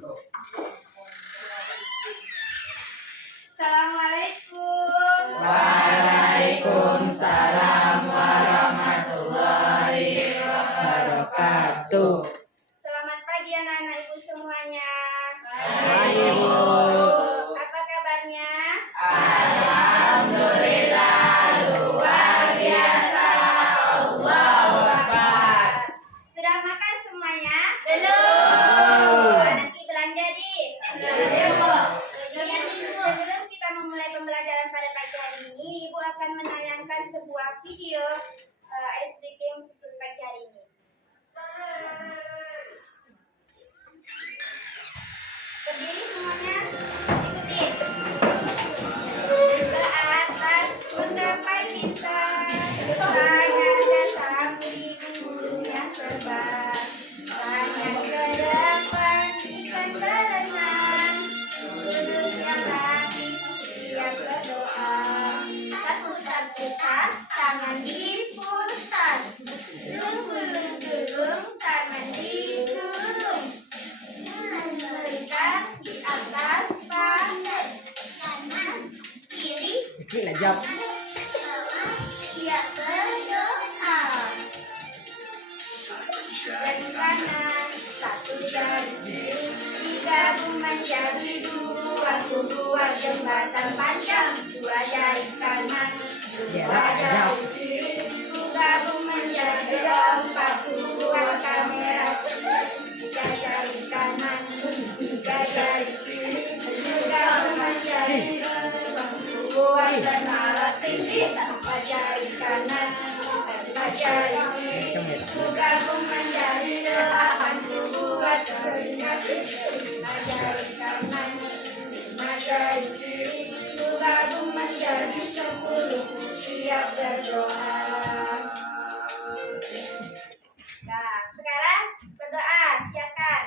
Assalamualaikum. Waalaikumsalam warahmatullahi wabarakatuh. Selamat pagi anak-anak ibu semuanya. Pagi, Bu. Apa kabarnya? Alhamdulillah luar biasa. Allahu Akbar. Sudah makan semuanya? Belum. Nanti belanja di. Sebelum kita memulai pembelajaran pada pagi hari ini, Ibu akan menayangkan sebuah video ice breaking untuk pagi hari ini. Berdiri semuanya, ikuti. Ke atas menggapai bintang, hanya dan sambil burung yang terbang. Hanya ke depan ikan berenang, duduk yang rapi siap berdoa. Takut-takutan tangan diputar, gulung-gulung tangan digulung. Melingkar di atas pantai, kanan kiri Lajap. siap berdoa. Jari kanan satu jari kiri digabung menjadi dua, buat jembatan panjang. Dua jari kanan dua jari kiri gabung menjadi empat, buat kamera. Tiga jari kanan tiga jari kiri gabung menjadi buat menara tinggi. Empat jari kanan empat jari kiri gabung menjadi delapan, buat telinga kecil. Lima jari kanan lima jari kiri gabung menjadi 10, siap berdoa. Nah, sekarang berdoa, siapkan.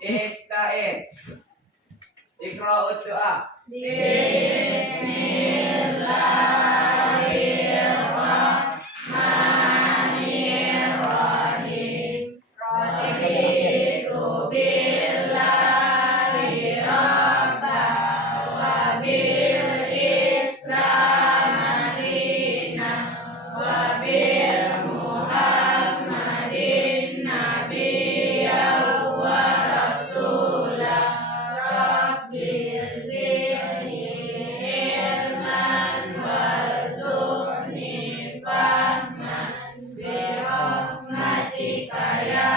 SKM. Iqra'ud doa. Bismillahirrahmanirrahim. Raditu billahi rabban wa bil Islam madinah wa bil Muhammadin nabiyyan wa rasulah. Rabbil zidni ilman warzuqni fahman birahmatika ya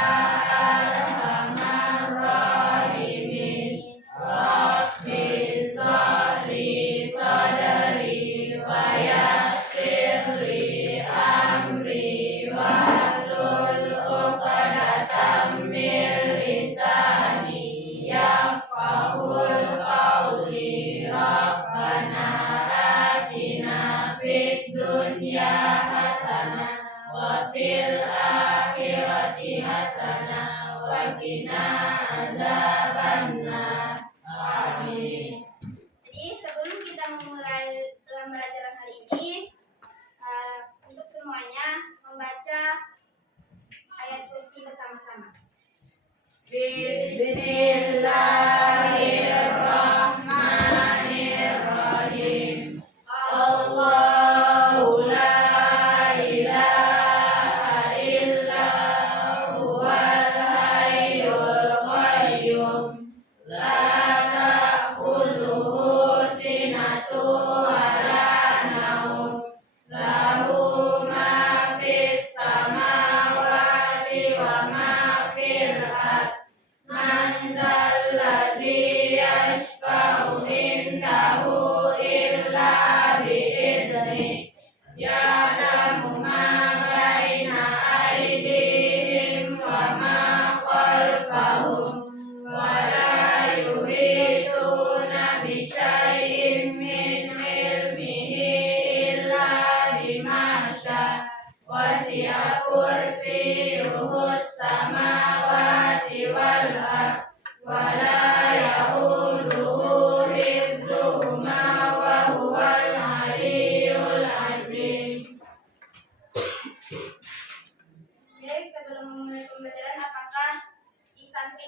arhamar rahimin. Rabbi shrahli sadri wa yassirli amri wahlul 'uqdatam min lisani yafqahul qawli. Rabbana atina fid dunya hasanah wa fil akhirati hasanah wa qina adzabannar. Amin. Jadi sebelum kita memulai pembelajaran hari ini, untuk semuanya membaca ayat kursi bersama-sama. Bismillahirrahmanirrahim. Allahu la ilaha illa huwal hayyul qayyum. La ta'khudhuhu sinatun wa la naum. Lahu ma fis samawati wa ma fil ardh. Man dzal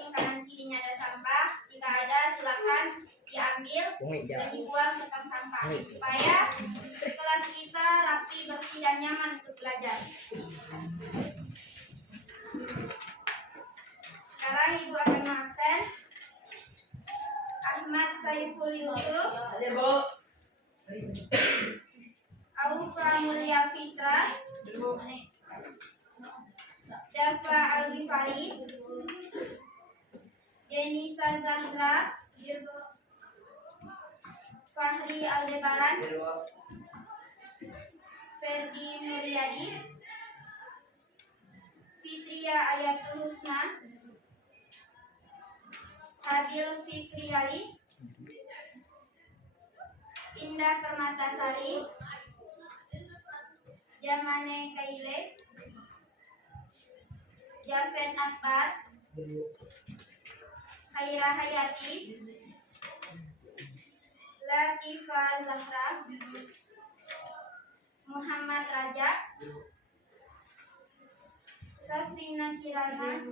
samping kanan kirinya ada sampah. Jika ada silakan diambil dan dibuang ke tong sampah supaya kelas kita rapi, bersih dan nyaman untuk belajar. Sekarang Ibu akan mengabsen Ahmad Saiful Yusuf, Aufa Mulia Fitra, Dafa Al-Ghifari, Denisa Zahra, Fahri Aldebaran, Ferdi Mulyadi, Fitria Ayatul Husna, Habil Fikri Ali, Indah Permatasari, Jamane Kaile, Jafet Akbar, Khaira Hayati, Latifa Zahra, Muhammad Raja, Safrina Kirana.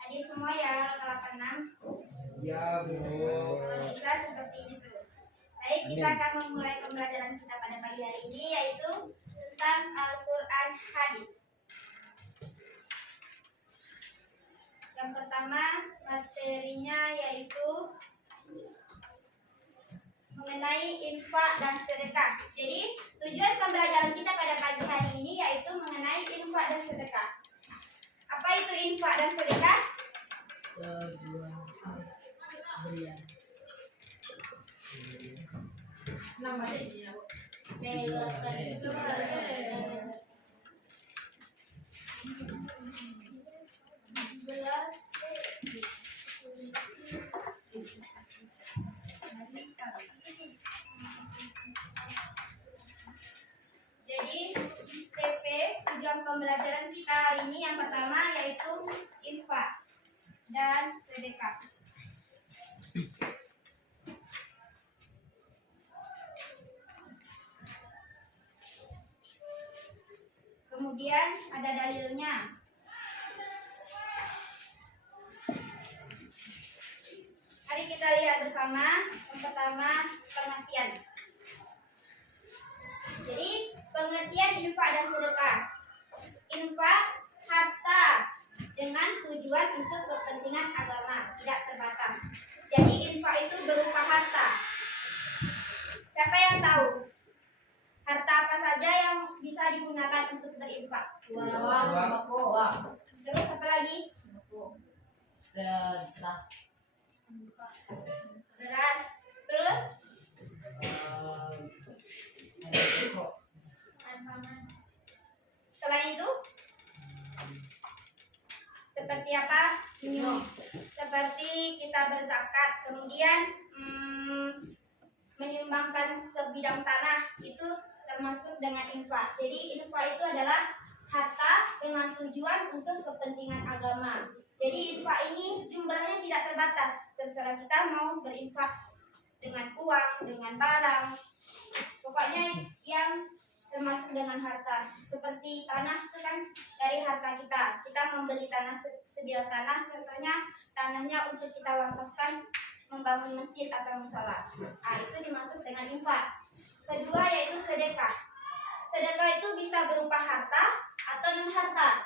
Adik semua ya, ke 86. Ya, Bu. Kalau bisa seperti ini terus. Baik, kita akan memulai pembelajaran kita pada pagi hari ini, yaitu tentang Al-Quran Hadis. Yang pertama materinya yaitu mengenai infak dan sedekah. Jadi tujuan pembelajaran kita pada pagi hari ini yaitu mengenai infak dan sedekah. Apa itu infak dan sedekah? Jadi TP tujuan pembelajaran kita hari ini yang pertama yaitu infak dan sedekah. Kemudian ada dalilnya. Mari kita lihat bersama. Yang pertama pengertian. Jadi pengertian infak dan sedekah. Infak harta dengan tujuan untuk kepentingan agama, tidak terbatas. Jadi infak itu berupa harta. Siapa yang tahu harta apa saja yang bisa digunakan untuk berinfak? Uang. Terus apa lagi? Beras. Terus selain itu seperti apa? Seperti kita berzakat, kemudian menyumbangkan sebidang tanah, itu termasuk dengan infak. Jadi infak itu adalah harta dengan tujuan untuk kepentingan agama. Jadi infak ini jumlahnya tidak terbatas, terserah kita mau berinfak dengan uang, dengan barang, pokoknya yang termasuk dengan harta. Seperti tanah itu kan dari harta kita. Kita membeli tanah sebidang tanah, contohnya tanahnya untuk kita wakafkan membangun masjid atau musola. Itu dimaksud dengan infak. Kedua yaitu sedekah. Sedekah itu bisa berupa harta atau non harta.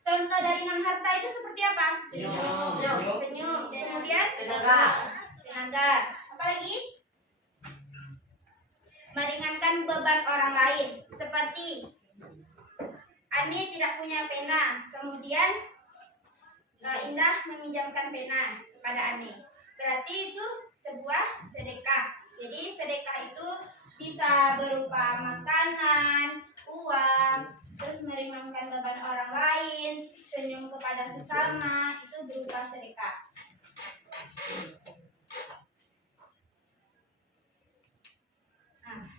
Contoh dari non harta itu seperti apa? Senyum. Kemudian tenaga. Apa lagi? Meringankan beban orang lain. Seperti Ani tidak punya pena, kemudian Indah meminjamkan pena kepada Ani. Berarti itu sebuah sedekah. Jadi sedekah itu bisa berupa makanan, uang, terus meringankan beban orang lain, senyum kepada sesama, itu berupa sedekah.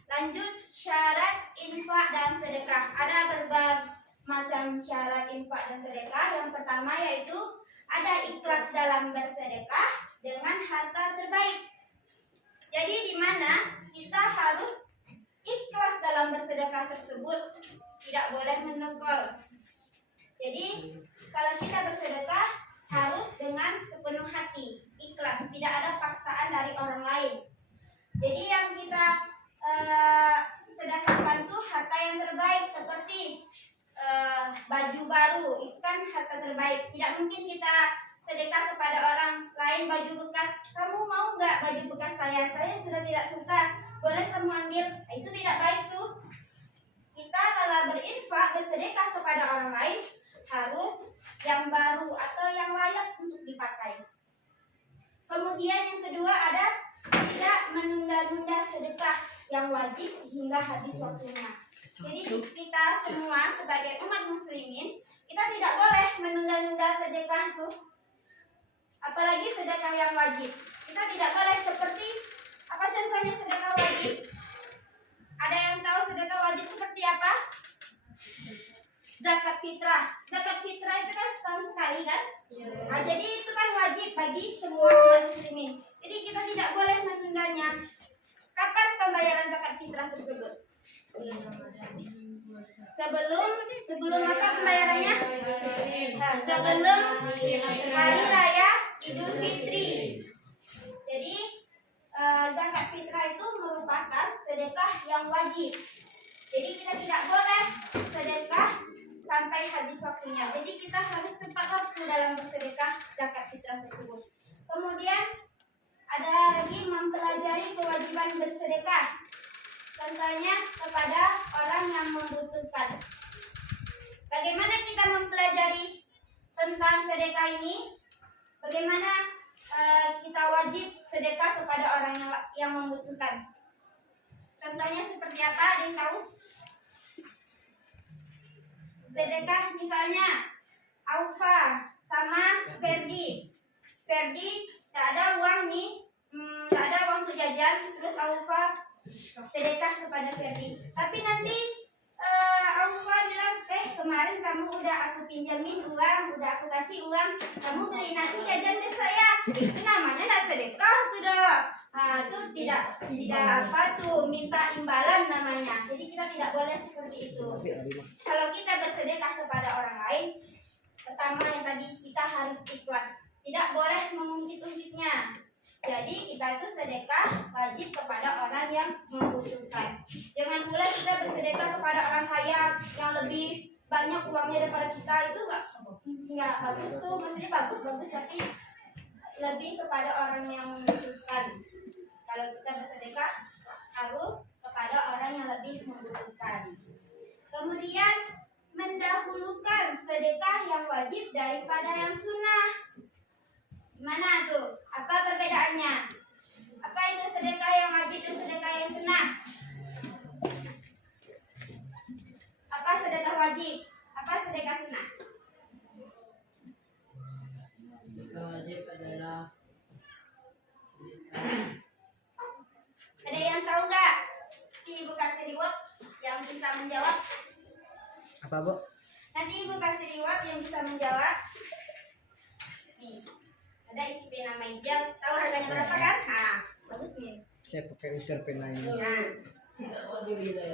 Lanjut syarat infak dan sedekah. Ada berbagai macam syarat infak dan sedekah. Yang pertama yaitu ada ikhlas dalam bersedekah dengan harta terbaik. Jadi di mana kita harus ikhlas dalam bersedekah tersebut, tidak boleh menegol. Jadi kalau kita bersedekah dengan sepenuh hati, ikhlas, tidak ada paksaan dari orang lain. Jadi yang kita sedekahkan tuh harta yang terbaik seperti baju baru, itu kan harta terbaik. Tidak mungkin kita sedekah kepada orang lain baju bekas. Kamu mau nggak baju bekas saya? Saya sudah tidak suka. Boleh kamu ambil? Nah, itu tidak baik tuh. Kita kalau berinfak, bersedekah kepada orang lain harus yang baru atau yang layak untuk dipakai. Kemudian yang kedua ada tidak menunda-nunda sedekah yang wajib hingga habis waktunya. Jadi kita semua sebagai umat muslimin, kita tidak boleh menunda-nunda sedekah tuh. Apalagi sedekah yang wajib. Kita tidak boleh seperti apa contohnya sedekah wajib? Ada yang tahu sedekah wajib seperti apa? Zakat fitrah. Zakat fitrah itu kan setahun sekali kan? Nah, jadi itu kan wajib bagi semua umat muslimin. Jadi kita tidak boleh menundanya. Kapan pembayaran zakat fitrah tersebut? Sebelum apa pembayarannya? Nah, sebelum hari raya Idul Fitri. Jadi zakat fitrah itu merupakan sedekah yang wajib. Jadi kita tidak boleh sedekah sampai habis waktunya. Jadi kita harus tepat waktu dalam bersedekah zakat fitrah tersebut. Kemudian ada lagi mempelajari kewajiban bersedekah. Contohnya kepada orang yang membutuhkan. Bagaimana kita mempelajari tentang sedekah ini? Bagaimana kita wajib sedekah kepada orang yang membutuhkan? Contohnya seperti apa? Ada yang tahu? Sedekah misalnya Aufa sama Ferdi. Ferdi tak ada uang nih, tak ada uang untuk jajan. Terus Aufa sedekah kepada Ferdi. Tapi nanti Aufa bilang, kemarin kamu udah aku pinjamin uang, udah aku kasih uang, kamu beli nanti jajan deh saya. Itu namanya nak sedekah tuh dah. Nah, itu tidak apa tuh, minta imbalan namanya. Jadi kita tidak boleh seperti itu. Kalau kita bersedekah kepada orang lain, pertama yang tadi kita harus ikhlas, tidak boleh mengungkit-ungkitnya. Jadi kita itu sedekah wajib kepada orang yang membutuhkan. Jangan pula kita bersedekah kepada orang kaya yang lebih banyak uangnya daripada kita, itu nggak bagus tuh. Maksudnya bagus tapi lebih kepada orang yang membutuhkan. Kalau kita bersedekah harus kepada orang yang lebih membutuhkan. Kemudian mendahulukan sedekah yang wajib daripada yang sunnah. Mana tuh? Apa perbedaannya? Apa itu sedekah yang wajib dan sedekah yang sunnah? Apa sedekah wajib? Apa sedekah sunnah? Sedekah wajib adalah Ada yang tahu nggak? Ibu kasih reward yang bisa menjawab. Apa, Bu? Nanti ibu kasih reward yang bisa menjawab. Nih, ada isi pena nama hijau. Tahu harganya berapa kan? Nah, bagus nih. Saya pakai user pena ini. Nah, tidak wajib itu.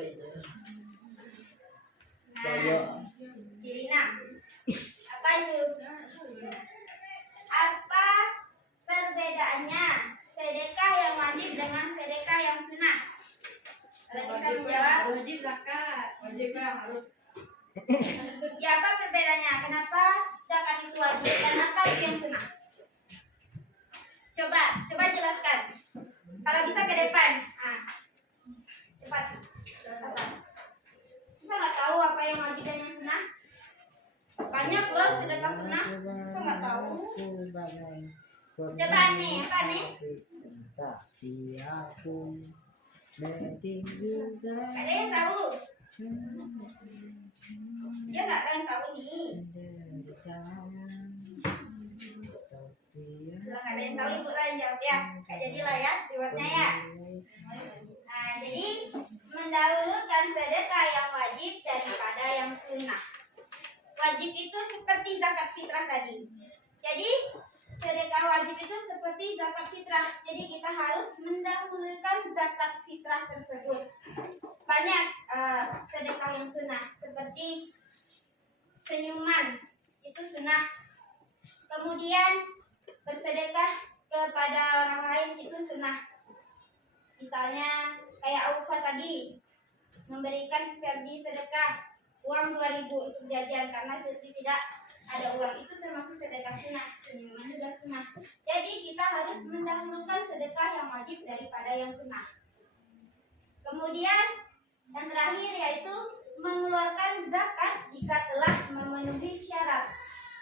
Saya Sirina. Apa itu? Apa perbedaannya sedekah yang wajib dengan sedekah yang sunnah? Kalau bisa menjawab. Wajib zakat. Wajib yang harus. Ya, apa perbedaannya? Kenapa zakat itu wajib dan apa itu yang sunnah? Coba jelaskan. Kalau bisa ke depan. Ah, cepat. Bisa nggak tahu apa yang wajib dan yang sunnah? Banyak loh sedekah sunnah. Bisa nggak tahu? Coba nih, apa nih? Tapi aku penting juga. Ada yang tahu? Dia nggak akan tahu nih. Kalau nggak ada yang tahu, ibu lain jawab ya. Kayak jadilah ya, rewardnya ya. Nah, jadi mendahulukan sedekah yang wajib daripada yang sunnah. Wajib itu seperti zakat fitrah tadi. Jadi sedekah wajib itu seperti zakat fitrah. Jadi kita harus mendahulukan zakat fitrah tersebut. Banyak sedekah yang sunnah seperti senyuman, itu sunnah. Kemudian bersedekah kepada orang lain itu sunnah. Misalnya kayak Aufa tadi memberikan Ferdi sedekah uang 2.000 untuk jajan karena Ferdi tidak ada uang, itu termasuk sedekah sunnah. Senyuman juga sunnah. Jadi kita harus mendahulukan sedekah yang wajib daripada yang sunnah. Kemudian yang terakhir yaitu mengeluarkan zakat jika telah memenuhi syarat.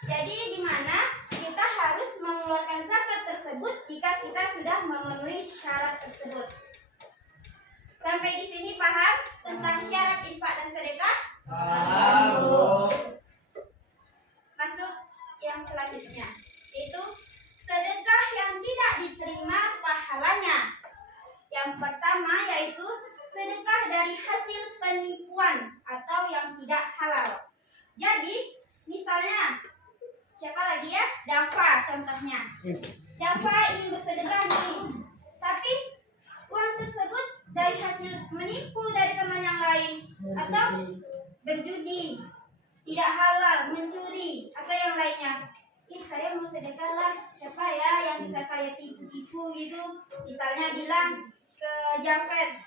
Jadi di mana kita harus mengeluarkan zakat tersebut jika kita sudah memenuhi syarat tersebut. Sampai di sini paham tentang syarat infak dan sedekah? Paham, Bu. Masuk yang selanjutnya, yaitu sedekah yang tidak diterima pahalanya. Yang pertama yaitu sedekah dari hasil penipuan atau yang tidak halal. Jadi misalnya siapa lagi ya? Dafa contohnya. Dafa ingin bersedekah nih, tapi uang tersebut dari hasil menipu dari teman yang lain atau berjudi, tidak halal, mencuri atau yang lainnya. Saya mau sedekah lah, siapa ya yang bisa saya tipu-tipu gitu? Misalnya bilang ke Jafet,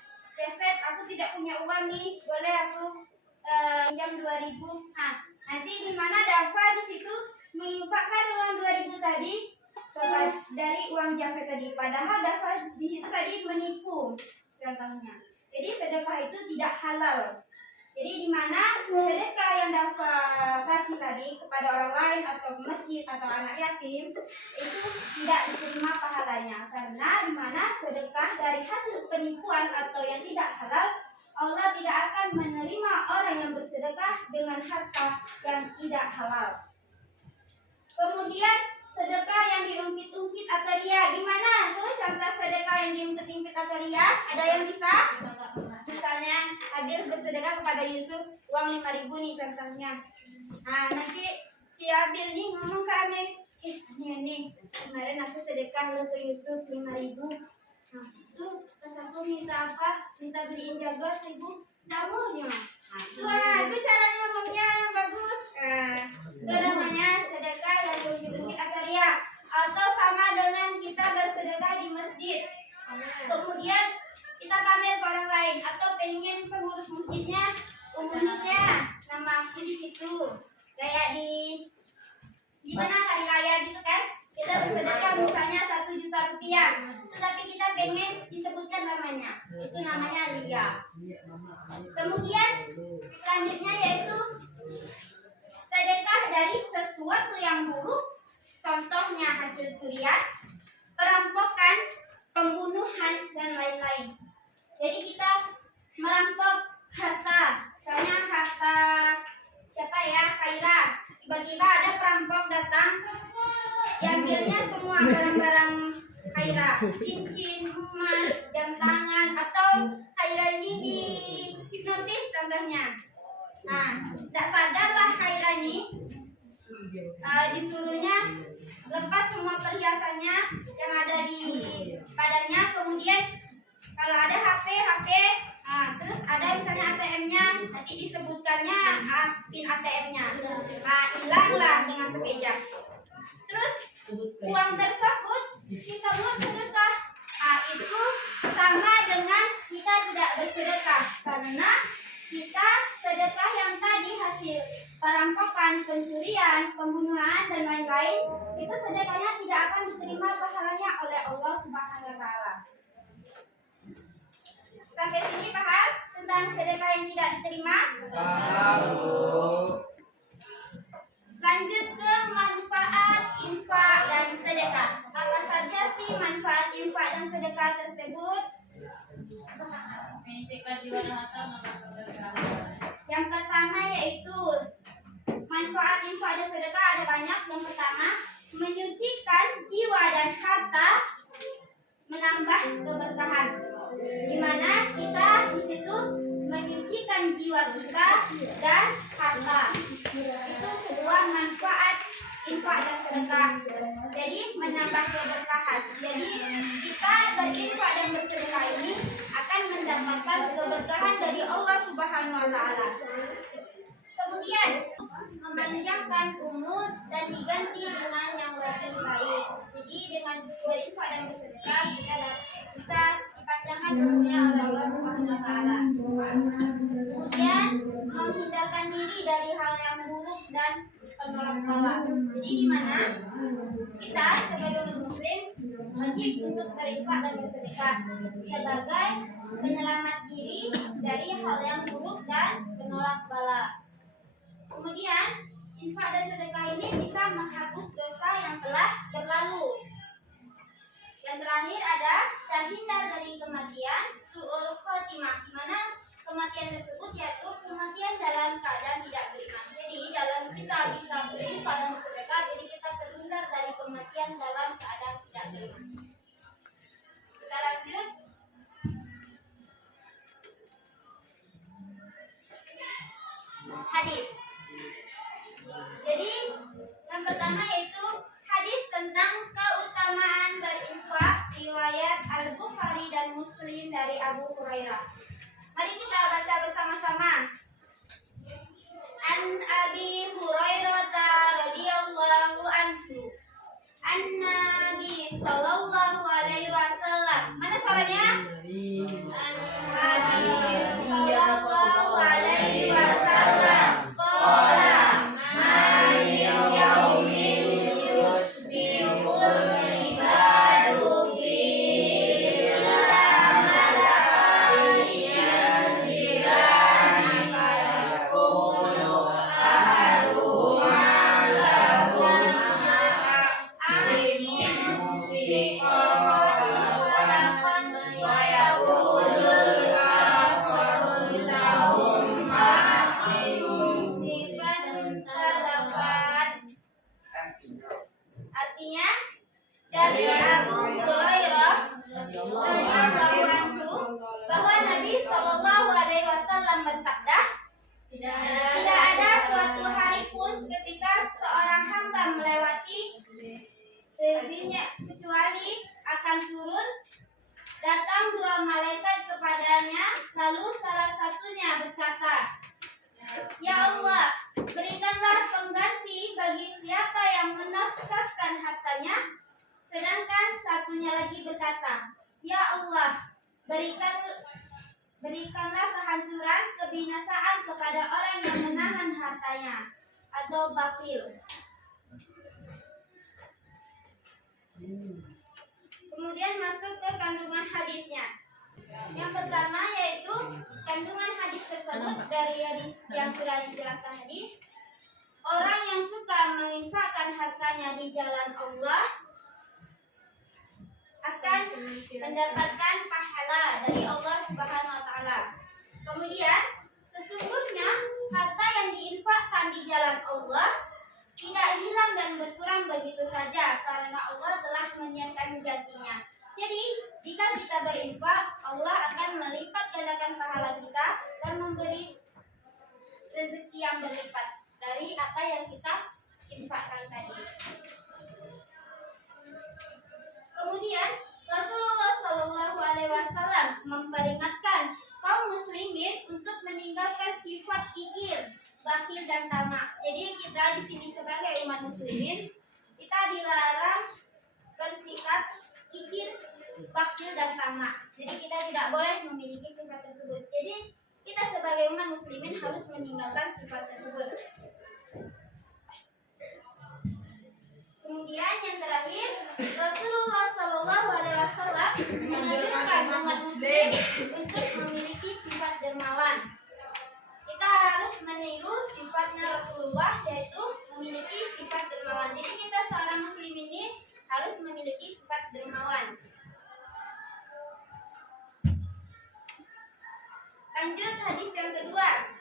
aku tidak punya uang nih, boleh aku pinjam 2.000? Nah, nanti di mana Dafa di situ menginfakkan uang 2.000 tadi dari uang Jafet tadi, padahal Dafa di situ tadi menipu contohnya. Jadi sedekah itu tidak halal. Jadi di mana sedekah yang Dafa kasih tadi kepada orang lain atau ke masjid atau anak yatim itu tidak diterima pahalanya, karena di mana sedekah dari hasil penipuan atau yang tidak halal, Allah tidak akan menerima orang yang bersedekah dengan harta yang tidak halal. Kemudian sedekah yang diungkit-ungkit atau ria, gimana tuh contoh sedekah yang diungkit-ungkit atau ria? Ada yang bisa? Misalnya Abil bersedekah kepada Yusuf uang 5.000 nih contohnya. Nah nanti si Abil nih ngomong ke Ane, nih kemarin aku sedekah lo ke Yusuf 5.000. Nah tuh pas aku minta apa? Minta beliin jaga 1.000. Nggak mau dia. Wah itu caranya ngomongnya yang bagus. Itu namanya sedekah yang diungkit-ungkit atau ria. Atau sama dengan kita bersedekah di masjid. Kemudian kita pamer ke orang lain atau pengen pengurus masjidnya umumnya nama aku di situ, kayak di mana hari raya gitu kan, kita bersedekah misalnya 1 juta rupiah, tetapi kita pengen disebutkan namanya, itu namanya ria. Kemudian selanjutnya yaitu sedekah dari sesuatu yang buruk, contohnya hasil curian, perampokan, pembunuhan dan lain-lain. Jadi kita merampok harta, misalnya harta siapa ya, Khaira. Tiba-tiba ada perampok datang, diambilnya semua barang-barang Khaira, cincin, emas, jam tangan, atau Khaira ini di hipnotis contohnya. Nah, tidak sadarlah Khaira ini disuruhnya lepas semua perhiasannya yang ada di badannya, kemudian kalau ada HP, terus ada misalnya ATM-nya, nanti disebutkannya PIN ATM-nya. Nah, hilanglah dengan sekejap. Terus uang tersebut kita mau sedekah. Nah, itu sama dengan kita tidak bersedekah, karena kita sedekah yang tadi hasil perampokan, pencurian, pembunuhan dan lain-lain, itu sedekahnya tidak akan diterima pahalanya oleh Allah Subhanahu wa taala. Sampai sini paham tentang sedekah yang tidak diterima? Paham, Bu. Lanjut ke manfaat infak dan sedekah. Apa saja sih manfaat infak dan sedekah tersebut? Yang pertama yaitu manfaat infak dan sedekah ada banyak. Yang pertama, menyucikan jiwa dan harta, menambah keberkahan. Di mana kita di situ menyucikan jiwa kita dan harta. Itu sebuah manfaat infak dan sedekah. Jadi menambah keberkahan. Jadi kita berinfak dan bersedekah ini akan mendapatkan keberkahan dari Allah Subhanahu wa taala. Kemudian dipanjangkan umur dan diganti dengan yang lebih baik. Jadi dengan berinfak dan bersedekah kita bisa dipanjangkan umurnya oleh Allah Subhanahu wa taala. Kemudian menghindarkan diri dari hal yang buruk dan penolak bala. Jadi di mana kita sebagai muslim wajib untuk berinfak dan bersedekah sebagai penyelamat diri dari hal yang buruk dan penolak bala. Kemudian infak dan sedekah ini bisa menghapus dosa yang telah berlalu. Yang terakhir ada terhindar dari kematian su'ul khotimah, di mana kematian tersebut yaitu kematian dalam keadaan tidak beriman. Jadi dalam kita bisa berinfak dan bersedekah, jadi kita terhindar dari kematian dalam keadaan tidak beriman. Kita lanjut. Hadis. Jadi yang pertama yaitu hadis tentang keutamaan berinfak riwayat Al-Bukhari dan Muslim dari Abu Hurairah. Mari kita baca bersama-sama. An Abi Hurairah radhiyallahu anhu. An-Nabi sallallahu alaihi wasallam. Mana suaranya? Nabi sallallahu alaihi wasallam. Qala artinya dari Abu Hurairah radhiyallahu anhu bahwa Nabi Shallallahu alaihi wasallam bersabda, tidak ada suatu hari pun ketika seorang hamba melewati dirinya kecuali akan turun datang dua malaikat kepadanya, lalu salah satunya berkata, Ya Allah, berikanlah pengganti bagi siapa yang menafkahkan hartanya. Sedangkan satunya lagi berkata, Ya Allah, berikanlah kehancuran, kebinasaan kepada orang yang menahan hartanya atau bakhil. Kemudian masuk ke kandungan hadisnya. Yang pertama yaitu kandungan hadis tersebut dari hadis yang sudah dijelaskan tadi. Orang yang suka menginfakkan hartanya di jalan Allah akan mendapatkan pahala dari Allah Subhanahu wa taala. Kemudian sesungguhnya harta yang diinfakkan di jalan Allah tidak hilang dan berkurang begitu saja karena Allah telah menyiapkan gantinya. Jadi, jika kita berinfak, Allah akan melipat gandakan pahala kita dan memberi rezeki yang berlipat dari apa yang kita infakkan tadi. Kemudian, Rasulullah Shallallahu alaihi wasallam memperingatkan kaum muslimin untuk meninggalkan sifat kikir, bakhil dan tamak. Jadi kita di sini sebagai umat muslimin, kita dilarang bersikap kikir, bakhil dan tamak. Jadi kita tidak boleh memiliki sifat tersebut. Jadi kita sebagai umat muslimin harus meninggalkan sifat tersebut. Kemudian yang terakhir, Rasulullah Shallallahu alaihi wasallam menganjurkan umat muslim untuk memiliki sifat dermawan. Kita harus meniru sifatnya Rasulullah, yaitu memiliki sifat dermawan. Jadi kita seorang muslim ini harus memiliki sifat dermawan. Lanjut hadis yang kedua.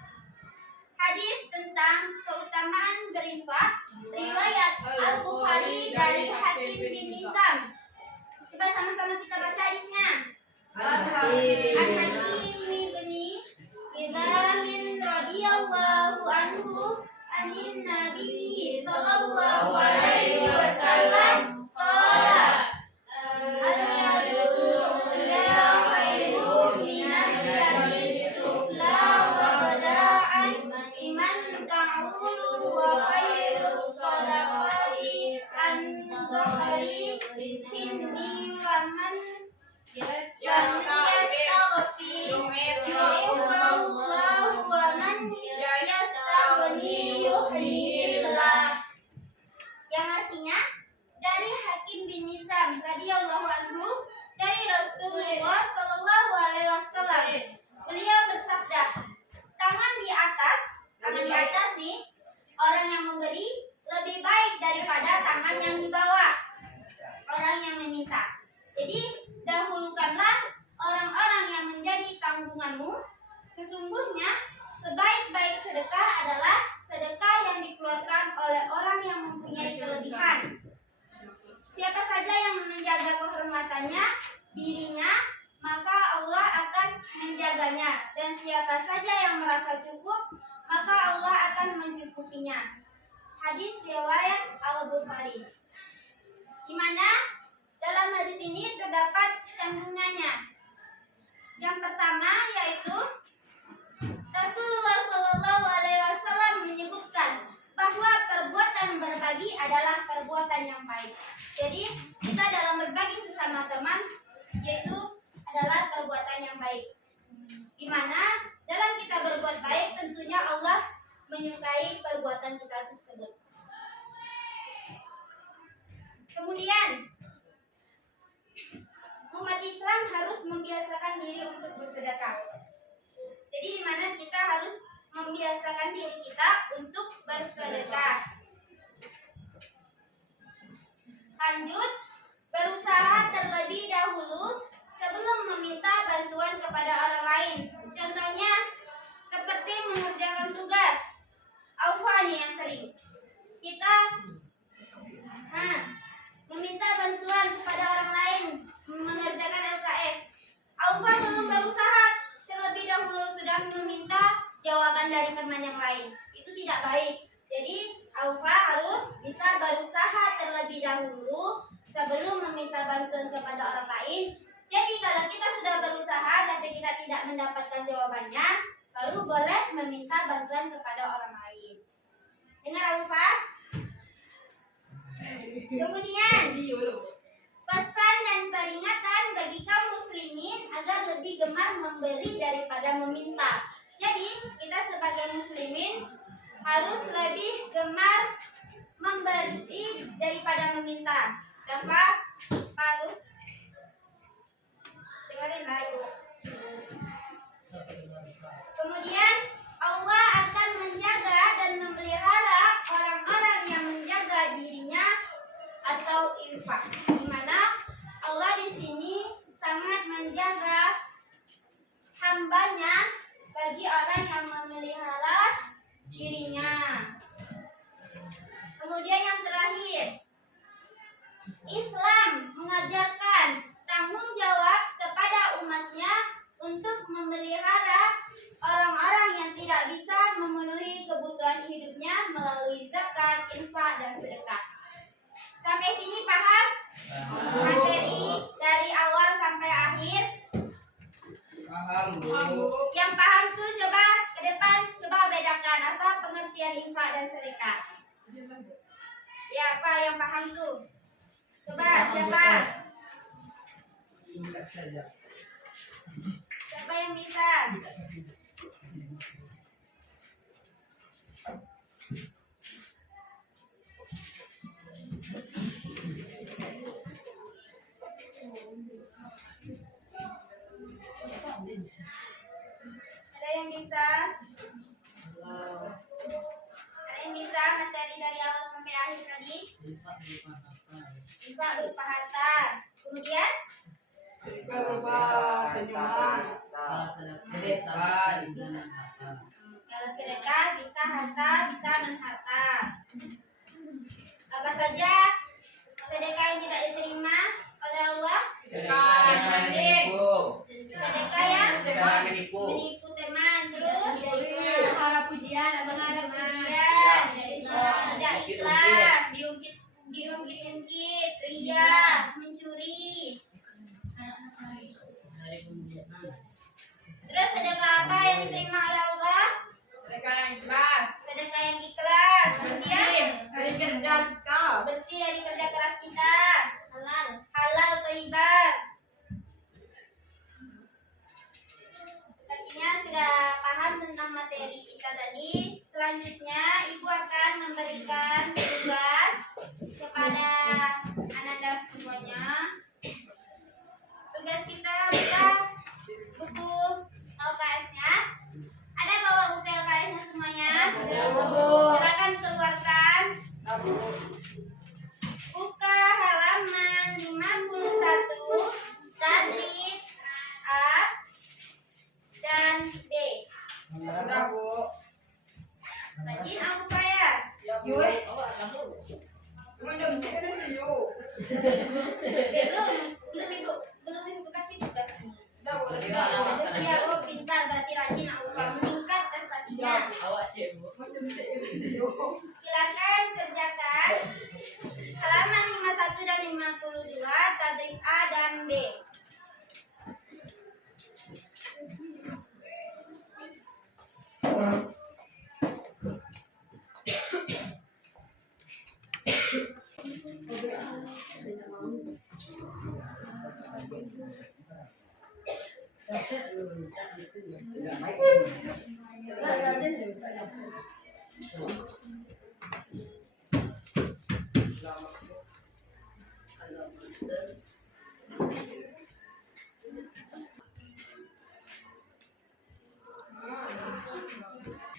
Hadis tentang keutamaan berinfak riwayat Al-Bukhari dari Hakim bin Hizam. Coba sama-sama kita baca hadisnya. An-Hakim bin Hizam radhiyallahu anhu anin Nabi sallallahu alaihi wasallam qala wa tangan di atas nih, orang yang memberi lebih baik daripada tangan yang di bawah, orang yang meminta. Jadi dahulukanlah orang-orang yang menjadi tanggunganmu. Sesungguhnya sebaik-baik sedekah adalah sedekah yang dikeluarkan oleh orang yang mempunyai kelebihan. Siapa saja yang menjaga kehormatannya dirinya, maka Allah akan menjaganya. Dan siapa saja yang merasa cukup, maka Allah akan mencukupinya. Hadis riwayat Al-Bukhari. Di mana dalam hadis ini terdapat kandungannya. Yang pertama yaitu Rasulullah Shallallahu Alaihi Wasallam menyebutkan bahwa perbuatan berbagi adalah perbuatan yang baik. Jadi kita dalam berbagi sesama teman yaitu adalah perbuatan yang baik. Di mana dalam kita berbuat baik tentunya Allah menyukai perbuatan kita tersebut. Kemudian umat Islam harus membiasakan diri untuk bersedekah. Jadi di mana kita harus membiasakan diri kita untuk bersedekah. Lanjut, berusaha terlebih dahulu sebelum meminta bantuan kepada orang lain. Contohnya seperti mengerjakan tugas. Aufa nih yang sering. Kita meminta bantuan kepada orang lain mengerjakan LKS. Aufa belum berusaha terlebih dahulu sudah meminta jawaban dari teman yang lain. Itu tidak baik. Jadi Aufa harus bisa berusaha terlebih dahulu sebelum meminta bantuan kepada orang lain. Jadi kalau kita sudah berusaha tapi kita tidak mendapatkan jawabannya, baru boleh meminta bantuan kepada orang lain. Dengar Aufa? Kemudian pesan dan peringatan bagi kaum muslimin agar lebih gemar memberi daripada meminta. Jadi kita sebagai muslimin harus lebih gemar memberi daripada meminta. Dapat Paru? Dengarin lah Ibu. Kemudian Allah akan menjaga dan memelihara orang-orang yang menjaga dirinya atau infak. Di mana Allah di sini sangat menjaga hambanya bagi orang yang memelihara dirinya. Kemudian yang terakhir, Islam mengajarkan tanggung jawab kepada umatnya untuk memelihara orang-orang yang tidak bisa memenuhi kebutuhan hidupnya melalui zakat, infak, dan sedekah. Sampai sini paham? Materi dari awal sampai akhir. Paham, Bu. Yang paham tuh coba ke depan coba bedakan apa pengertian infak dan sedekah. Ya apa yang paham tuh? Coba siapa? Singkat saja. Siapa yang bisa? Ada yang bisa? Ada yang bisa materi dari awal sampai akhir tadi? Infak berupa harta. Kemudian? Berupa senyuman. Sedekah. Kalau sedekah bisa harta, bisa non-harta. Apa saja sedekah yang tidak diterima oleh Allah? Sedekah yang menipu. Sedekah yang Menipu. menipu teman. Terus? Harap pujian atau ngarep Kemudian tidak ikhlas, diungkit-ungkit, ria, mencuri. Terus sedekah apa yang diterima oleh Allah? Sedekah yang ikhlas. Sedekah yang ikhlas. Kemudian Dari kerja kita. bersih dari kerja keras kita. Halal thayyibat. Artinya sudah paham tentang materi kita tadi. Selanjutnya Ibu akan memberikan tugas kepada Ananda semuanya. Tugas kita buka buku LKS-nya. Ada bawa buku LKS-nya semuanya? Belum ibu kasih tugas ini. Siap, oh pintar, berarti rajin Aufa, meningkat prestasinya. Silakan kerjakan halaman 51 dan 52, tadrib A dan B.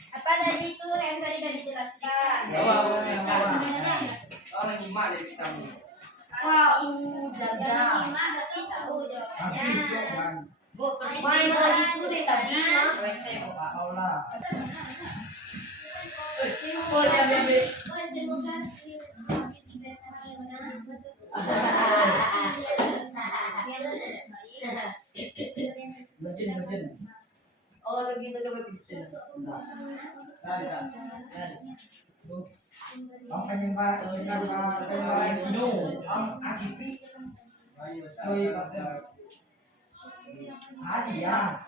Apa tadi itu yang tadi sudah dijelaskan? Jangan nyimak tapi tahu jawabannya. Main bola itu deh tadi mah. Oh ya bebe. Oh lagi negara Kristen. Ang penyembah ang asipi. Hadiah.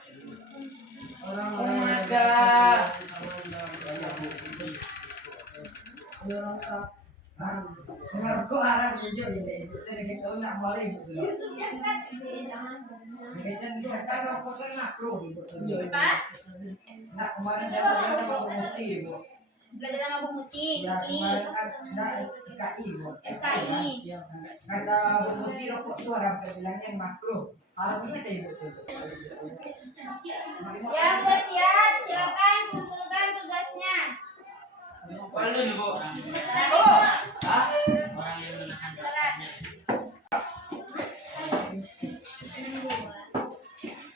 Dengar kok arah hijau ini, itu kita nak balik ibu. Yusuf dekat. Kita kan rokok kan makro ibu. Apa? Nak kemarin saya mau putih ibu. Belajar sama Bu Muti. Ya kemarin kan nak SKI ibu. SKI. Kata Bu Muti rokok itu orang saya bilangnya makro. Kalau kita ibu tuh. Yang bersiap, silakan kumpulkan tugasnya. Silakan.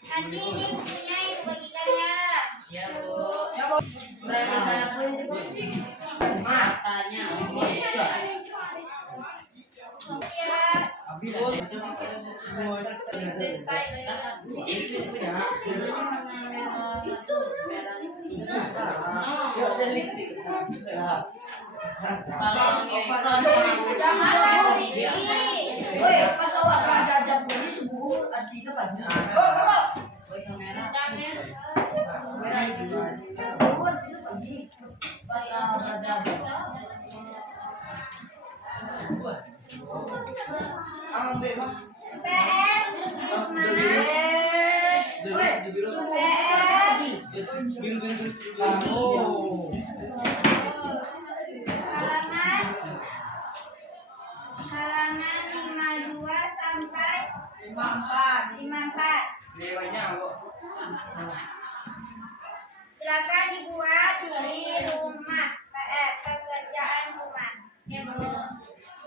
Nanti ini bukunya ibu bagikan ya. Ya. Pas awak jajak ini sebuah artinya pada. PR halaman 52 sampai 54. Silakan dibuat di rumah. PR pekerjaan rumah.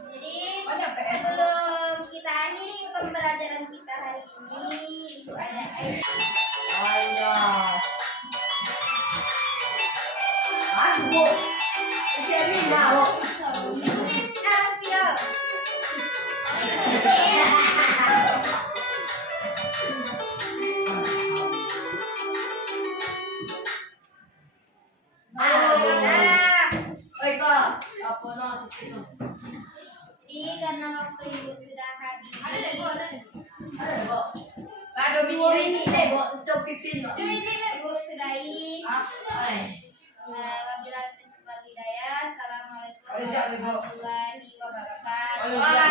Jadi sebelum kita akhiri pembelajaran kita hari ini, itu ada ikutin alas skill. Jadi karena waktu ibu sudah habis, ibu sudahi. Wabillahi taufiq wal hidayah. Assalamualaikum warahmatullahi wabarakatuh.